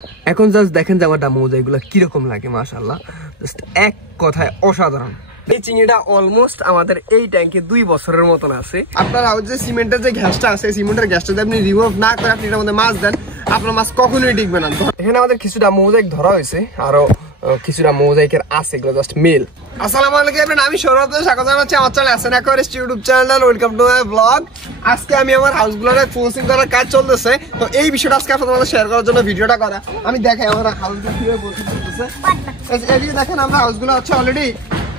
এখন জাস্ট দেখেন যে আমার ডাম্বো মোজাইকগুলো কিরকম লাগে, মাশাআল্লাহ জাস্ট এক কথায় অসাধারণ। এই চিংড়িটা অলমোস্ট আমাদের এই ট্যাঙ্কে 2 বছরের মতন আছে। আপনার যে সিমেন্টের যে গ্যাসটা আছে, সিমেন্টের গ্যাসটা যদি আপনি রিমুভ না করে আপনি এটার মধ্যে মাছ দেন, আপনার মাছ কখনোই টিকবে না। এখানে আমাদের কিছুটা মোজাইক ধরা হয়েছে, আরো কিছুটা মোজাইকের আছে, এগুলো জাস্ট মেল। আসসালামু আলাইকুম এভরিওয়ান, আমি সৌরভ, স্বাগত জানাচ্ছি আমার চ্যানেল আছেন aquarist YouTube channel. Welcome to my blog. আজকে আমি আমার হাউসগুলোরে ফুলসিং করার কাজ চলতেছে, তো এই বিষয়টা আজকে আপনাদের শেয়ার করার জন্য ভিডিওটা করা। আমি দেখাই আমার হাউসগুলো কিভাবে ফুলসিং করতেছে। এদিকে দেখেন আমরা হাউসগুলো হচ্ছে অলরেডি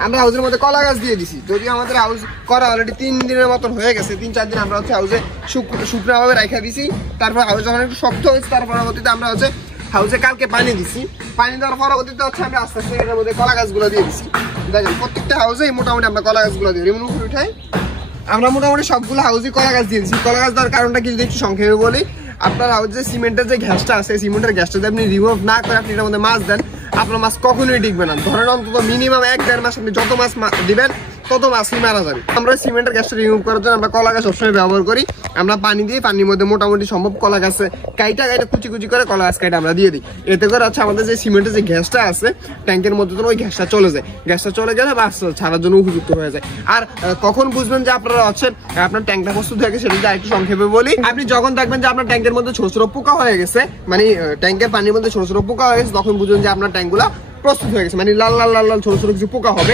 আমরা হাউসের মধ্যে কলা গাছ দিয়ে দিছি। যদিও আমাদের হাউস করা অলরেডি 3 দিনের মতন হয়ে গেছে, 3-4 দিন আমরা হচ্ছে হাউসে শুকনোভাবে রাখা দিছি। তারপর হাউস যখন একটু শক্ত হয়েছে, তার পরবর্তীতে আমরা হচ্ছে হাউসে কালকে পানি দিছি। পানি দেওয়ার পরবর্তীতে হচ্ছে আমরা আস্তে আস্তে এর মধ্যে কলা গাছগুলো দিয়ে দিছি। দেখেন প্রত্যেকটা হাউসেই মোটামুটি আমরা কলা গাছগুলো দিই। রিমন উপরে উঠাই আমরা মোটামুটি সবগুলো হাউসে কলা গাছ দিয়ে দিচ্ছি। কলা গাছ দেওয়ার কারণটা কি যদি একটু সংক্ষেপে বলি, আপনার হাউসে সিমেন্টের যে গ্যাসটা আছে, সিমেন্টের গ্যাসটা যদি আপনি রিমুভ না করে আপনি এটার মধ্যে মাছ দেন, আপনার মাছ কখনোই টিকবে না। ধরেন অন্তত মিনিমাম 1-1.5 মাস আপনি যত মাছ দিবেন তত মাছই মারা যাবে। আমরা সিমেন্টের গ্যাসটা রিমুভ করার জন্য আমরা কলা গাছ সবসময় ব্যবহার করি। আমরা পানি দিয়ে পানির মধ্যে মোটামুটি সম্ভব কলা গাছে কাইটা কুচি কুচি করে কলা গাছ কাইটা আমরা দিয়ে দিই। এতে করে হচ্ছে আমাদের যে সিমেন্টের যে গ্যাসটা আছে ট্যাঙ্কের মধ্যে, ওই গ্যাসটা চলে যায়। গ্যাসটা চলে গেলে মাছ ছাড়ার জন্য উপযুক্ত হয়ে যায়। আর কখন বুঝবেন যে আপনারা হচ্ছেন আপনার ট্যাঙ্কটা প্রস্তুত হয়ে গেছে, সেটা একটু সংক্ষেপে বলি। আপনি যখন দেখবেন যে আপনার ট্যাঙ্কের মধ্যে ছোট ছোট পোকা হয়ে গেছে, মানে ট্যাঙ্কের পানির মধ্যে ছোট ছোট পোকা হয়ে গেছে, তখন বুঝবেন যে আপনার ট্যাঙ্কগুলা প্রস্তুত হয়ে গেছে। মানে লাল লাল লাল লাল ছোট ছোট কিছু পোকা হবে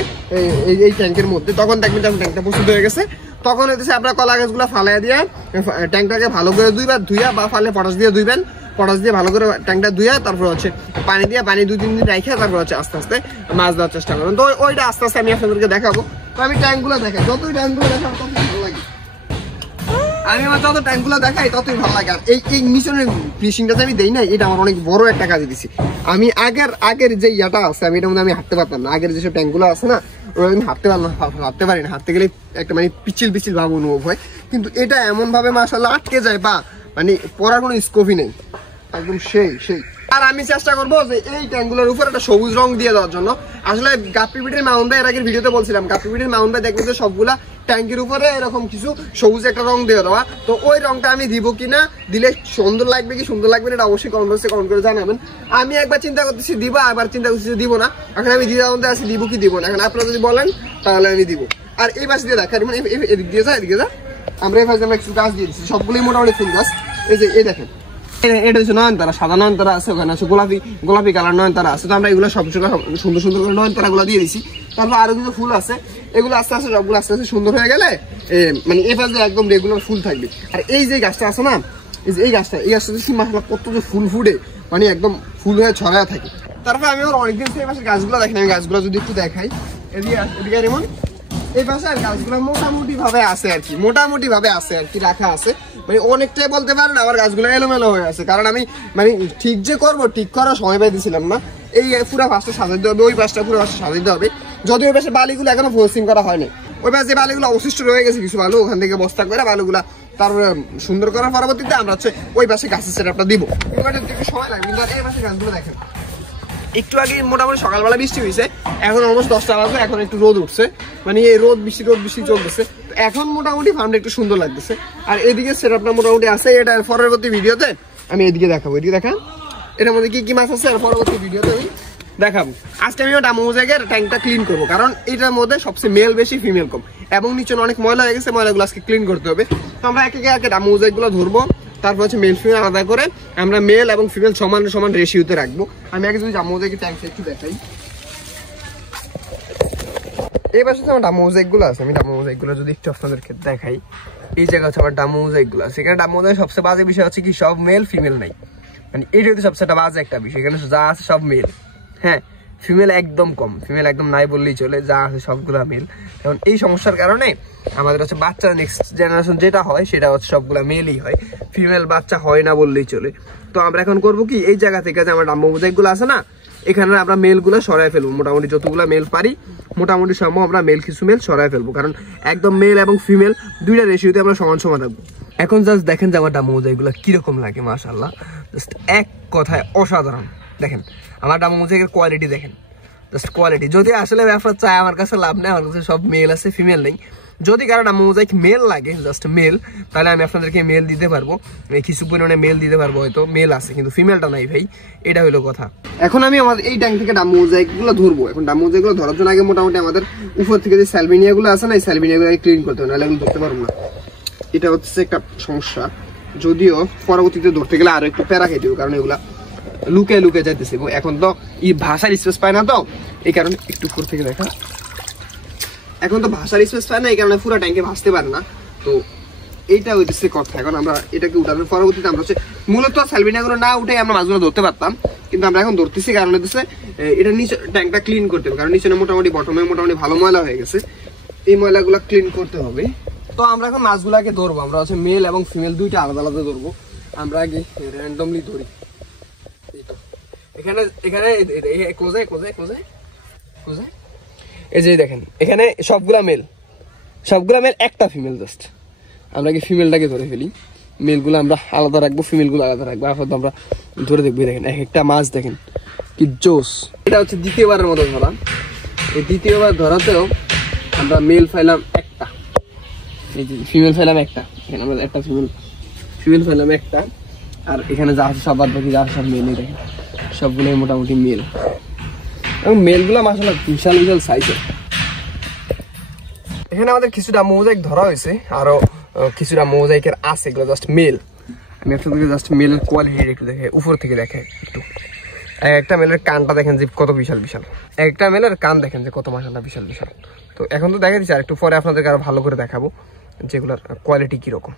এই ট্যাঙ্কের মধ্যে, তখন দেখবেন যে আপনার ট্যাঙ্কটা প্রস্তুত হয়ে গেছে। তখন হচ্ছে আপনার কলা গাছগুলো ফালাই দিয়ে ট্যাঙ্কটাকে ভালো করে দুইবার ধুইয়া বা ফালে পটাশ দিয়ে ধুইবেন। পটাশ দিয়ে ভালো করে ট্যাঙ্কটা ধুইয়া তারপর হচ্ছে পানি দিয়ে 2-3 দিন রাখা, তারপর হচ্ছে আস্তে আস্তে মাছ দেওয়ার চেষ্টা করবেন। তো ওইটা আস্তে আস্তে আমি আপনাদেরকে দেখাবো। তো আমি ট্যাঙ্কগুলো দেখাই, যতই ট্যাঙ্কগুলো দেখাবো ততই ভালো লাগে। আমি আমার যত ট্যাঙ্কগুলো দেখাই ততই ভালো লাগে। আর এই মিশনের ফিশিংটাতে আমি দেই না, এটা আমার অনেক বড় একটা কাজে দিছি। আমি আগের যে ইয়াটা আছে, আমি এটার মধ্যে আমি হাঁটতে পারতাম না। আগের যেসব ট্যাঙ্কগুলো আছে না, ওরা আমি হাঁটতে পারি না। হাঁটতে গেলে একটা মানে পিচ্ছিল ভাব অনুভব হয়। কিন্তু এটা এমন ভাবে মাশাআল্লাহ আটকে যায়, বা মানে পড়ার কোনো স্কোপই নেই, একদম সেই। আর আমি চেষ্টা করবো যে এই ট্যাঙ্কগুলোর উপর একটা সবুজ রং দিয়ে দেওয়ার জন্য। আসলে গাপ্পিপিটির মাউন্ট ভাই এর আগের ভিডিওতে বলছিলাম, গাপ্পিপিটির মাউন্ট ভাই দেখবেন যে সবগুলা ট্যাঙ্কের উপরে এরকম কিছু সবুজ একটা রং দিয়ে দেওয়া। তো ওই রংটা আমি দিব কিনা, দিলে সুন্দর লাগবে কি সুন্দর লাগবে না, এটা অবশ্যই কমেন্ট করে জানাবেন। আমি একবার চিন্তা করতেছি দিব, আবার চিন্তা করতেছি দিব না। এখন আমি দ্বিধাদ্বন্দ্বে আছি দিব কি দিব না। এখন আপনারা যদি বলেন তাহলে আমি দিব। আর এই পাশে দিয়ে দেখেন, মানে এদিক দিয়ে যা আমরা এই পাশে আমরা কিছু গাছ দিয়ে দিচ্ছি, সবগুলোই মোটামুটি ফুল গাছ। এই যে এই দেখেন, এটা হচ্ছে নয়নতারা, সাদা নয়নতারা আছে, ওখানে আছে গোলাপি কালার নয়নতারা আছে। তো আমরা এগুলো সব সুন্দর সুন্দর করে নয়নতারা গুলো দিয়ে দিচ্ছি। তারপর আরো কিছু ফুল আছে, এগুলো আস্তে আস্তে সবগুলো আস্তে আস্তে সুন্দর হয়ে গেলে মানে এ পাশে একদম রেগুলার ফুল থাকবে। আর এই যে গাছটা আছে না, এই গাছটা মাশাআল্লাহ কত যে ফুল ফুটে, মানে একদম ফুল হয়ে ছড়ায় থাকে। তারপর আমি আমার অনেকদিন থেকে পাশে গাছগুলো দেখি, আমি গাছগুলো যদি একটু দেখাই, এদিকে যেমন এই পাশে আর গাছগুলো মোটামুটি ভাবে আছে আর কি রাখা আছে। মানে অনেকটাই বলতে পারেন আমার গাছগুলো এলোমেলো হয়ে আছে, কারণ আমি মানে ঠিক যে করবো, ঠিক করার সময় পাইতেছিলাম না। এই পুরো পাশটা সাজাইতে হবে, ওই পাশটা পুরো পাশটা সাজাইতে হবে। যদি ওই পাশে বালিগুলো এখনো ফোর্সিং করা হয়নি, ওই পাশে যে বালিগুলো অবশিষ্ট রয়ে গেছে কিছু বালু, ওখান থেকে বস্তা করে বালুগুলা তারপরে সুন্দর করার পরবর্তীতে আমরা হচ্ছে ওই পাশে গাছের সেটআপটা দিব। একটু সময় লাগবে, কিন্তু এই পাশে গাছগুলো দেখেন একটু আগে মোটামুটি সকালবেলা বৃষ্টি হয়েছে, এখন অলমোস্ট 10টা বাজে, এখন একটু রোদ উঠছে, মানে এই রোদ বৃষ্টি চলতেছে। এখন মোটামুটি ফার্মটা একটু সুন্দর লাগতেছে। আর এদিকে সেটআপটা মোটামুটি আছে, এটা পরবর্তী ভিডিওতে আমি এদিকে দেখাবো। এদিকে দেখেন এটার মধ্যে কি মাছ আছে, আর পরবর্তী ভিডিওতে আমি দেখাবো। আজকে আমি ডাম্বো মোজাইকের ট্যাঙ্কটা ক্লিন করবো, কারণ এটার মধ্যে সবচেয়ে মেল বেশি, ফিমেল কম, এবং নিচে অনেক ময়লা হয়ে গেছে, ময়লাগুলো আজকে ক্লিন করতে হবে। তো আমরা একে ডাম্বো মোজাইকগুলো ধরবো, তারপর হচ্ছে মেল ফিমেল আলাদা করে আমরা মেল এবং ফিমেল সমান রেশিওতে রাখবো। আমি আগে যদি ডাম্বো মোজাইকের ট্যাঙ্কটা একটু দেখাই, এই পাশে আমার ডাম্বো মোজাইকগুলো আছে। আমি ডাম্বো মোজাইকগুলো যদি একটু আপনাদেরকে দেখাই, এই জায়গা হচ্ছে আমার ডাম্বো মোজাইকগুলো আছে। এখানে ডাম্বো মোজাইক সবচেয়ে বাজে বিষয় হচ্ছে কি, সব মেল ফিমেল নাই, মানে এইটা হচ্ছে সবচেয়ে বাজে একটা বিষয়। এখানে যা আছে সব মেল, হ্যাঁ ফিমেল একদম কম, ফিমেল একদম নাই বললেই চলে, যা আছে সবগুলা মেল। এখন এই সমস্যার কারণে আমাদের হচ্ছে বাচ্চা নেক্সট জেনারেশন যেটা হয় সেটা হচ্ছে সবগুলা মেলই হয়, ফিমেল বাচ্চা হয় না বললেই চলে। তো আমরা এখন করবো কি, এই জায়গা থেকে যে আমার ডাম্বো মোজাইকগুলো আছে না, এখানে আমরা মেলগুলো সরাই ফেলবো। মোটামুটি যতগুলো মেল পারি মোটামুটি সম্ভব আমরা কিছু মেল সরাই ফেলবো, কারণ একদম মেল এবং ফিমেল দুইটা রেশিওতে আমরা সমান রাখবো। এখন জাস্ট দেখেন যে আমার ডাম্বো মোজাইকগুলো কিরকম লাগে, মাশাআল্লাহ জাস্ট এক কথায় অসাধারণ। দেখেন আমার ডাম্বো মোজাইকের কোয়ালিটি দেখেন, জাস্ট কোয়ালিটি। যদি আসলে ব্যবসা চায় আমার কাছে লাভ নেই, আমার কাছে সব মেল আছে, ফিমেল নেই। যদি কারো ডাম্বো মোজাইক মেল লাগে, জাস্ট মেল, তাহলে আমি আপনাদেরকে মেল দিতে পারবো, কিছু পরিমাণে মেল দিতে পারবো, হয়তো মেল আছে কিন্তু ফিমেলটা নাই ভাই, এটা হলো কথা। এখন আমি আমাদের এই ট্যাঙ্ক থেকে ডাম্বো মোজাইক গুলো ধরবো। এখন ডাম্বো মোজাইক গুলো ধরার জন্য আগে মোটামুটি আমাদের উপর থেকে যে স্যালভিনিয়া গুলো আছে না, এই স্যালভিনিয়া গুলো ক্লিন করতে হবে, নাহলে এগুলো ধরতে পারবো না। এটা হচ্ছে একটা সমস্যা, যদিও পরবর্তীতে ধরতে গেলে আরো একটু প্যারা খেতে হবে, কারণ এগুলা লুকে লুকে যাইতেছে এবং এখন তো এই ভাষার স্পেস পায় না, তো এই কারণে একটু উপর থেকে দেখা, এখন তো ভাষার স্পেস পায় না, এই কারণে পুরো ট্যাঙ্কে ভাসতে পারে না। তো এইটা হইতেছে কথা। এখন আমরা এটাকে উঠানোর পরবর্তীতে আমরা হচ্ছে মূলত স্যালভিনিয়াগুলো না উঠে আমরা মাছগুলো ধরতে পারতাম, কিন্তু আমরা এখন ধরতেছি কারণ হচ্ছে এটা নিচে ট্যাঙ্কটা ক্লিন করতে হবে, কারণ নিচে মোটামুটি বটমে মোটামুটি ভালো ময়লা হয়ে গেছে, এই ময়লাগুলো ক্লিন করতে হবে। তো আমরা এখন মাছগুলাকে ধরবো, আমরা হচ্ছে মেল এবং ফিমেল দুইটা আলাদা আলাদা ধরবো। আমরা আগে র্যান্ডমলি ধরি। এখানে এখানে কোজায় কোজায় কোজায় কোজায় এই যে দেখেন, এখানে সবগুলা মেল, একটা ফিমেল। জাস্ট আমরা কি ফিমেলটাকে ধরে ফেলি, মেলগুলো আমরা আলাদা রাখবো, ফিমেলগুলো আলাদা রাখবো। এখন আমরা ধরে দেখবো, দেখেন এক একটা মাছ দেখেন কি জোস। এটা হচ্ছে দ্বিতীয়বারের মতো ধরা। এই দ্বিতীয়বার ধরাতেও আমরা মেল ফাইলাম একটা, এই যে ফিমেল ফাইলাম একটা, এখানে আমরা একটা ফিমেল ফাইলাম একটা, আর এখানে যা আছে সব বাদ বাকি যা আছে সব মেলই। দেখেন সবগুলো মোটামুটি মেল, এবং মেলগুলো মাশাআল্লাহ বিশাল বিশাল সাইজের। এখানে আমাদের কিছুটা মোজাইক ধরা হয়েছে, আরো কিছুটা মোজাইকের আছে, এগুলো জাস্ট মেল। আমি আপনাদেরকে জাস্ট মেলের কোয়ালিটি একটু দেখে উপর থেকে দেখে একটু। একটা মেলের কানটা দেখেন যে কত বিশাল বিশাল, একটা মেলের কান দেখেন যে কত মাশাআল্লাহ বিশাল বিশাল। তো এখন তো দেখা দিচ্ছি, আর একটু পরে আপনাদেরকে আরো ভালো করে দেখাবো যেগুলোর কোয়ালিটি কিরকম।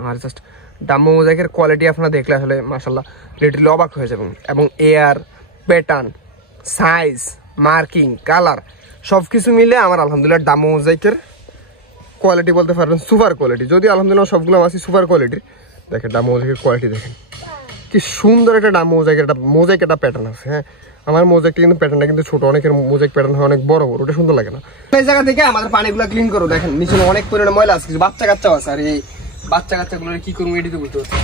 আমার জাস্ট ডাম্বো মোজাইকের কোয়ালিটি আপনারা দেখলে আসলে মাশাআল্লাহ লিটারালি অবাক হয়ে যাবেন, এবং air, pattern, size, marking, colour সবকিছু মিলে আমার আলহামদুলিল্লাহ ডাম্বো মোজাইকের কোয়ালিটি বলতে পারবেন সুপার কোয়ালিটি। যদি আলহামদুলিল্লাহ সবগুলো মাছই সুপার কোয়ালিটির। দেখেন ডাম্বো মোজাইকের কোয়ালিটি দেখেন কি সুন্দর একটা ডাম্বো মোজাইক একটা প্যাটার্ন আছে। হ্যাঁ, আমার মোজাইকটা কিন্তু প্যাটার্নটা কিন্তু ছোট, অনেকের মোজাইক প্যাটার্ন হয় অনেক বড় বড়, ওটা সুন্দর লাগে না। এই জায়গা থেকে আমাদের পানিগুলো ক্লিন করো। দেখেন নিচে অনেক পরিমাণে ময়লা আছে, কিছু বাচ্চা কাচ্চা আছে, আর এই বাচ্চা কাচ্চাগুলো কি করবো এটি তো বুঝতে পারছি।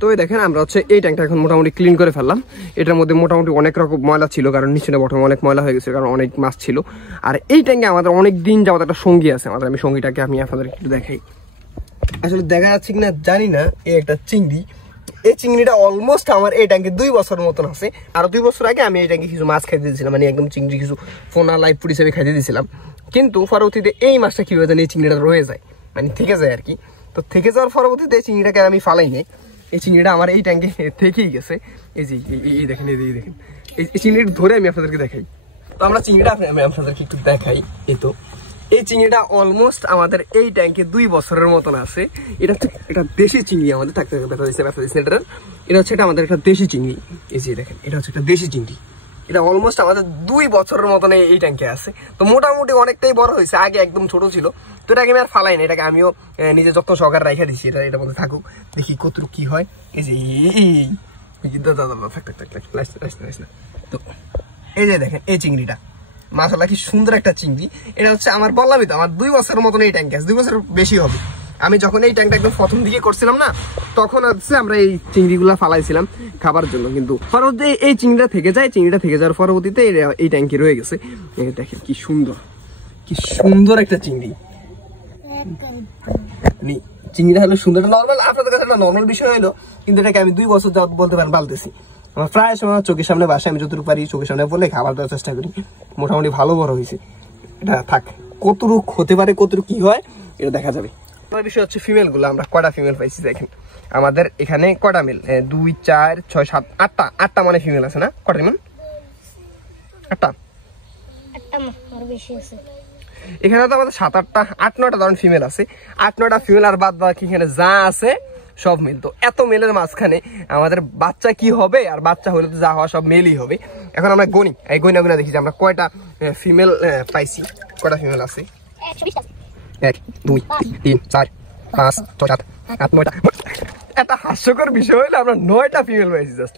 তো দেখেন আমরা হচ্ছে এই ট্যাঙ্কটা এখন মোটামুটি ক্লিন করে ফেললাম। এটার মধ্যে মোটামুটি অনেক রকম ময়লা ছিল, কারণ নিচে বটমে অনেক ময়লা হয়ে গেছে, কারণ অনেক মাছ ছিল। আর এই ট্যাঙ্কে আমাদের অনেক দিন যাবত একটা সঙ্গী আছে আমাদের, আমি সঙ্গীটাকে আমি আপনাদের একটু দেখাই। আসলে দেখা যাচ্ছে কিনা জানি না, এই একটা চিংড়ি। এই চিংড়িটা অলমোস্ট আমার এই ট্যাঙ্কে 2 বছরের মতন আছে। আর 2 বছর আগে আমি এই ট্যাঙ্কে কিছু মাছ খাইতে দিয়েছিলাম, মানে একদম চিংড়ি কিছু ফোনা লাইভ ফুড হিসেবে খাইতে দিয়েছিলাম। কিন্তু পরবর্তীতে এই মাছটা কিভাবে জানি এই চিংড়িটা রয়ে যায়, মানে থেকে যায় আর কি। তো থেকে যাওয়ার পরবর্তীতে এই চিংড়িটাকে আমি ফালাই নেই, এই চিংড়িটা আমার এই ট্যাঙ্কে থেকেই গেছে। এই যে এই দেখেন, এই দেখেন এই চিংড়িটা ধরে আমি আপনাদেরকে দেখাই। তো আমরা চিংড়িটা আমি আপনাদেরকে একটু দেখাই। এই চিংড়িটা অলমোস্ট আমাদের এই ট্যাঙ্কে 2 বছরের মতন আছে। এটা হচ্ছে এটা দেশি চিংড়ি, আমাদের থাকতে এটা হচ্ছে এটা আমাদের একটা দেশি চিংড়ি। এই যে দেখেন, এটা হচ্ছে একটা দেশি চিংড়ি। এটা অলমোস্ট আমাদের 2 বছরের মতন এই ট্যাঙ্কে আছে। তো মোটামুটি অনেকটাই বড় হয়েছে, আগে একদম ছোট ছিল। তো এটাকে আমি আর ফালাই না, এটাকে আমিও নিজে যত্ন সহকারে রাখা দিচ্ছি। এটার মধ্যে থাকুক, দেখি কতটুকু কি হয়। এই যে তো এই যে দেখেন এই চিংড়িটা মাশাআল্লাহ কি সুন্দর একটা চিংড়ি। এটা হচ্ছে আমার বললামই তো, আমার 2 বছরের মতন এই ট্যাঙ্কে আছে, 2 বছর বেশি হবে। আমি যখন এই ট্যাঙ্কটা একদম প্রথম দিকে করছিলাম না, তখন হচ্ছে আমরা এই চিংড়িগুলা ফালাইছিলাম খাবার জন্য, কিন্তু পরবর্তী এই চিংড়িটা থেকে যায়। চিংড়িটা থেকে যাওয়ার পরবর্তীতে এই ট্যাঙ্কে রয়ে গেছে। দেখেন কি সুন্দর একটা চিংড়ি। চিংড়িটা হলো সুন্দর, নর্মাল আপনাদের কাছে একটা নর্মাল বিষয় হলো, কিন্তু এটাকে আমি 2 বছর যাবত বলতে পারেন পালতেছি। আমার প্রায় সময় চোখের সামনে বাসায় আমি যতটুকু পারি চোখের সামনে বলে খাবার দেওয়ার চেষ্টা করি। মোটামুটি ভালো বড় হয়েছে। এটা থাক, কতটুক হতে পারে কতটুক কি হয় এটা দেখা যাবে। আমার বিষয় হচ্ছে ফিমেল গুলো আমরা কয়টা ফিমেল পাইছি দেখেন। আমাদের এখানে কয়টা মেল, 2 4 6 7 8টা মানে ফিমেল আছে না? কয়টা মেল? 8টা এখানে তো আমাদের 7 8টা 8 9টা ধরেন ফিমেল আছে। 8 9টা ফিমেল, আর বাদ বাকি এখানে যা আছে সব মেল। তো এত মেলের মাঝখানে আমাদের বাচ্চা কি হবে, আর বাচ্চা হলে তো যা হওয়া সব মেলই হবে। এখন আমরা গনি, এই গইনা দেখি যে আমরা কয়টা ফিমেল পাইছি, কয়টা ফিমেল আছে। 1 2 3 4 5 6 7 8 9টা। একটা হাস্যকর বিষয় হলো আমরা 9টা ফিমেল পাইছি জাস্ট।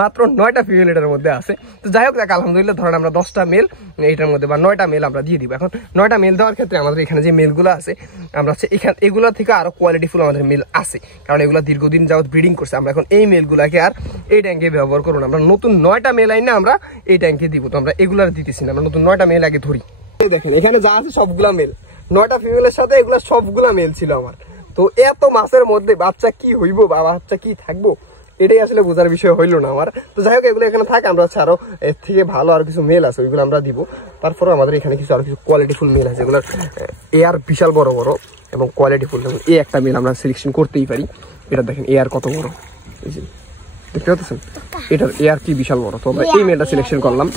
মাত্র 9টা ফিমেল এটার মধ্যে আছে। তো যাই হোক, আলহামদুলিল্লাহ ধরেন আমরা 10টা মেল এটার মধ্যে বা 9টা মেল আমরা দিয়ে দিব। এখন 9টা মেল দেওয়ার ক্ষেত্রে আমাদের এখানে যে মেলগুলো আছে আমরা হচ্ছে এখানে এগুলো থেকে আরো কোয়ালিটিফুল আমাদের মেল আছে, কারণ এগুলো দীর্ঘদিন যাবত ব্রিডিং করছে। আমরা এখন এই মেলগুলোকে আর এই ট্যাঙ্কে ব্যবহার করবো না, আমরা নতুন 9টা মেল আইনে আমরা এই ট্যাঙ্কে দিব। তো আমরা এগুলার দিতেছি না, আমরা নতুন 9টা মেল আগে ধরি। দেখেন এখানে যা আছে সবগুলা মেল, 9টা ফিমেলের সাথে এগুলা সবগুলা মেল ছিল আমার। তো এত মাসের মধ্যে বাচ্চা কি হইব বা বাচ্চা কি থাকবো এটাই আসলে বোঝার বিষয় হইলো না আমার। তো যাই হোক, এগুলো এখানে থাকে, আমরা ছাড়াও এর থেকে ভালো আর কিছু মেল আছে ওইগুলো আমরা দিব। তারপরে আমাদের এখানে কিছু আর কিছু কোয়ালিটিফুল মেল আছে, এগুলোর এয়ার বিশাল বড় বড় এবং কোয়ালিটিফুল। এই একটা মেল আমরা সিলেকশন করতেই পারি। এটা দেখেন এয়ার কত বড়, দেখতে পাচ্ছেন এটার এয়ার কি বিশাল বড়। তো আমরা এই মেলটা সিলেকশন করলাম,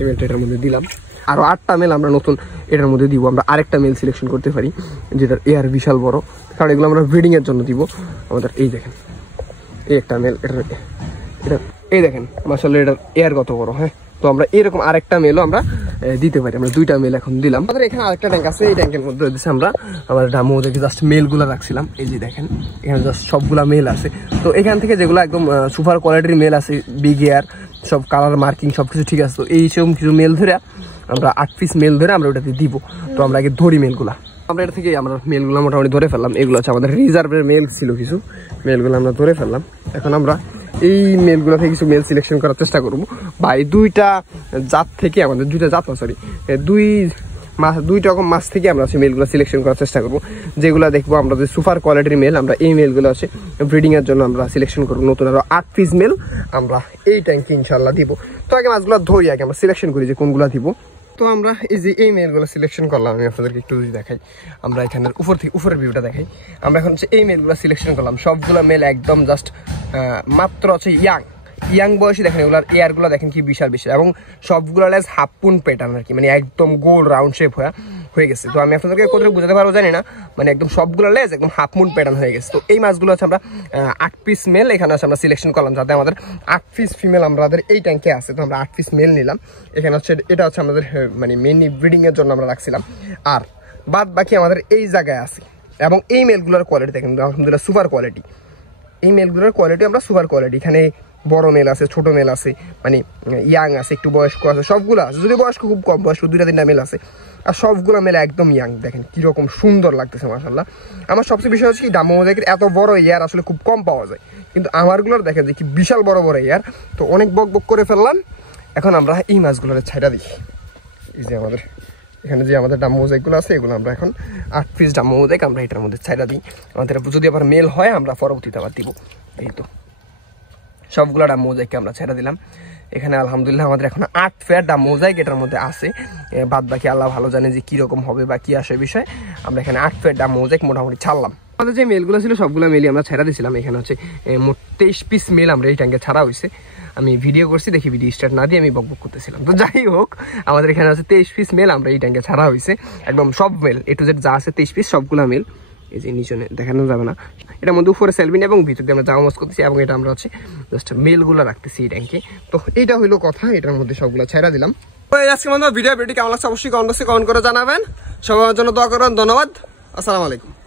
এই মেলটা এটার মধ্যে দিলাম। আরো 8টা মেল আমরা নতুন এটার মধ্যে দিব। আমরা আরেকটা মেল সিলেকশন করতে পারি যেটার এয়ার বিশাল বড়, কারণ এগুলো আমরা ব্রিডিং এর জন্য দিব আমাদের। এই দেখেন এই একটা মেল, এটা এই দেখেন মাশাআল্লাহ এটার এয়ার কত বড়। হ্যাঁ, তো আমরা এরকম আরেকটা মেলও আমরা দিতে পারি। আমরা 2টা মেল এখন দিলাম। আমাদের এখানে আরেকটা ট্যাঙ্ক আছে, এই ট্যাঙ্কের মধ্যে দিচ্ছে আমরা আমার ডামো ওদেরকে জাস্ট মেলগুলো রাখছিলাম। এই যে দেখেন এখানে জাস্ট সবগুলা মেল আছে। তো এখান থেকে যেগুলো একদম সুপার কোয়ালিটির মেল আছে, বিগ এয়ার, সব কালার মার্কিং সবকিছু ঠিক আছে। তো এইসব কিছু মেল ধরে আমরা 8 পিস মেল ধরে আমরা ওটাতে দিব। তো আমরা আগে ধরি মেলগুলা। আমরা এটা থেকে আমরা মেলগুলো মোটামুটি ধরে ফেললাম। এগুলো হচ্ছে আমাদের রিজার্ভের মেল ছিল, কিছু মেলগুলো আমরা ধরে ফেললাম। এখন আমরা এই মেলগুলো থেকে কিছু মেল সিলেকশন করার চেষ্টা করবো। বা এই 2টা জাত থেকে আমাদের 2টা জাত না, সরি 2 রকম মাছ থেকে আমরা হচ্ছে মেলগুলো সিলেকশন করার চেষ্টা করবো, যেগুলো দেখবো আমরা যে সুপার কোয়ালিটির মেল। আমরা এই মেলগুলো হচ্ছে ব্রিডিং এর জন্য আমরা সিলেকশন করবো। নতুন আরো 8 পিস মেল আমরা এই ট্যাঙ্কে ইনশাল্লাহ দিব। তো আগে মাছগুলো ধরি, আগে আমরা সিলেকশন করি যে কোনগুলো দিব। তো আমরা এই যে এই মেলগুলো সিলেকশন করলাম, আমি আপনাদেরকে একটু যদি দেখাই, আমরা এখানে উপর থেকে উপরের ভিউটা দেখাই। আমরা এখন হচ্ছে এই মেলগুলো সিলেকশন করলাম, সবগুলো মেল একদম জাস্ট মাত্র হচ্ছে ইয়াং বয়সী। দেখেন এগুলোর এয়ারগুলো দেখেন কি বিশাল বিশাল, এবং সবগুলো লেজ হাফ পুন প্যাটার্ন আর কি, মানে একদম গোল রাউন্ড শেপ হয়ে গেছে। তো আমি আপনাদেরকে কোথাও বুঝাতে পারবো জানি না, মানে একদম সবগুলো লেজ একদম হাফ মুন প্যাটার্ন হয়ে গেছে। তো এই মাছগুলো হচ্ছে আমরা 8 পিস মেল এখানে আছে আমরা সিলেকশন করলাম, যাতে আমাদের 8 পিস ফিমেল আমাদের এই ট্যাঙ্কে আছে। তো আমরা 8 পিস মেল নিলাম। এখানে হচ্ছে এটা হচ্ছে আমাদের মানে মেনলি ব্রিডিং এর জন্য আমরা রাখছিলাম। আর বাদ বাকি আমাদের এই জায়গায় আছে, এবং এই মেলগুলোর কোয়ালিটি দেখেন আলহামদুলিল্লাহ সুপার কোয়ালিটি। এই মেলগুলোর কোয়ালিটি আমরা সুপার কোয়ালিটি। এখানে বড় মেল আছে, ছোট মেল আছে, মানে ইয়াং আছে, একটু বয়স্ক আছে, সবগুলো আছে। যদি বয়স্ক খুব কম বয়স্ক 2-3টা মেল আছে, আর সবগুলো মেলে একদম ইয়াং। দেখেন কিরকম সুন্দর লাগতেছে মাশাআল্লাহ। আমার সবচেয়ে বিষয় হচ্ছে কি ডামো মোজাইকের এত বড় ইয়ার আসলে খুব কম পাওয়া যায়, কিন্তু আমারগুলোর দেখেন যে কি বিশাল বড় বড় ইয়ার। তো অনেক বক করে ফেললাম, এখন আমরা এই মাছগুলোর ছাইড়া দিই। এই যে আমাদের এখানে যে আমাদের ডামো মোজাইকগুলো আছে, এগুলো আমরা এখন 8 পিস ডামো মোজাইক আমরা এটার মধ্যে ছাইড়া দিই। আমাদের যদি আবার মেল হয় আমরা পরবর্তীতে আবার দিব। এই তো সবগুলো ডামো মোজাইককে আমরা ছেড়ে দিলাম। এখানে আলহামদুলিল্লাহ আমাদের এখন 8 পেয়ার ডামো মোজাইক এটার মধ্যে আছে। বাদ বাকি আল্লাহ ভালো জানে যে কিরকম হবে বা কি আসে বিষয়। আমরা এখানে 8 পেয়ার ডামো মোজাইক মোটামুটি ছাড়লাম। আমাদের যে মেলগুলো ছিল সবগুলো মেলই আমরা ছেড়ে দিয়েছিলাম। এখানে হচ্ছে মোট 23 পিস মেল আমরা এই ট্যাঙ্কে ছাড়া হয়েছে। আমি ভিডিও করছি, দেখি ভিডিও স্টার্ট না দিয়ে আমি বকবক করতেছিলাম। তো যাই হোক, আমাদের এখানে আছে 23 পিস মেল আমরা এই ট্যাঙ্কে ছাড়া হয়েছে। একদম সব মেল A to Z যা আছে 23 পিস সবগুলো মেল। এই যে নিচে দেখানো যাবে না, এটার মধ্যে উপরে সেলবিন এবং ভিতরে আমরা জামা মাছ করতেছি, এবং এটা আমরা হচ্ছে জাস্ট মেলগুলো রাখতেছি এই ট্যাঙ্কে। তো এইটা হইলো কথা, এটার মধ্যে সবগুলো ছেড়া দিলাম। আজকে ভিডিও কেমন লাগছে অবশ্যই কমেন্ট করে জানাবেন। সবার জন্য দোয়া করবেন। ধন্যবাদ। আসসালামু আলাইকুম।